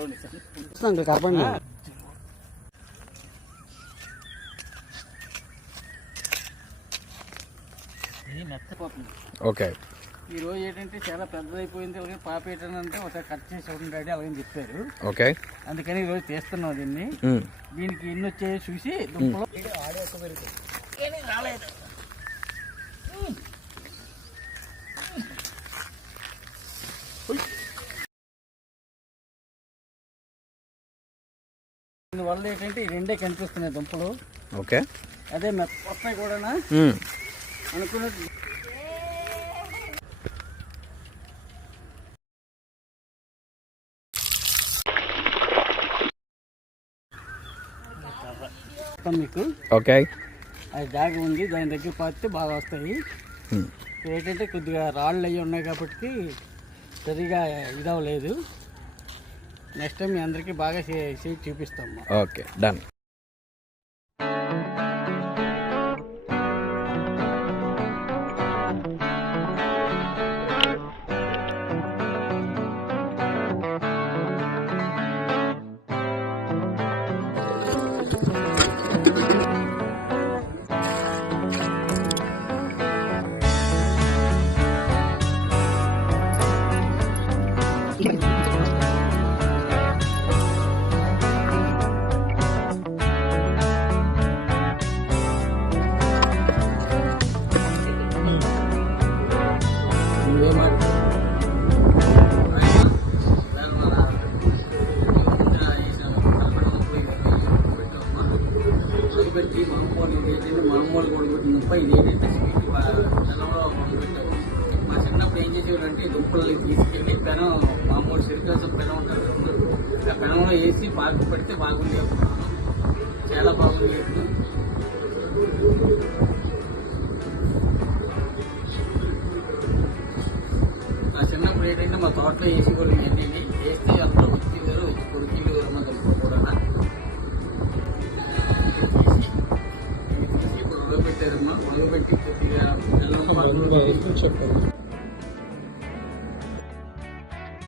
Uncle కరపండి okay. ఈ రోజు ఏంటంటే చాలా పెద్దదైపోయింది. అలాగే పాప ఏంటంటే ఒక కట్ చేసి ఇవ్వండి డాడీ అలాగని చెప్పారు. ఓకే. అందుకని ఈ రోజు తీస్తున్నాం దీన్ని. దీనికి ఇన్ని వచ్చాయో చూసి దుంపలు ఆడే ఒక రాలేదు. దీనివల్ల ఏంటంటే ఈ రెండే కనిపిస్తున్నాయి దుంపలు. ఓకే. అదే మెత్త వస్తాయి కూడా అనుకున్నట్టు మొత్తం మీకు ఓకే. అది జాగ ఉంది దాని దగ్గర పాతితే బాగా వస్తాయి. ఏంటంటే కొద్దిగా రాళ్ళు అవి ఉన్నాయి కాబట్టి సరిగా ఇదవలేదు నెక్స్ట్ టైం మీ అందరికీ బాగా చేసి చూపిస్తాం ఓకే డన్. పెట్టి మామూలు ఏంటంటే కొడుకు కొడుకుంటుంది తప్ప ఇది పెనంలో మా చిన్నప్పుడు ఏం చేసేవారంటే దుంపలు తీసుకెళ్ళి పెనం మామూలు సిరికాసు పెనం ఉంటారు ఆ పెనంలో వేసి పాకు పెడితే బాగుంది చాలా బాగుంది మా చిన్నప్పుడు ఏంటంటే మా తోటలో వేసి కూడా ఏంటంటే వేస్తే 전과의 성취였거든요.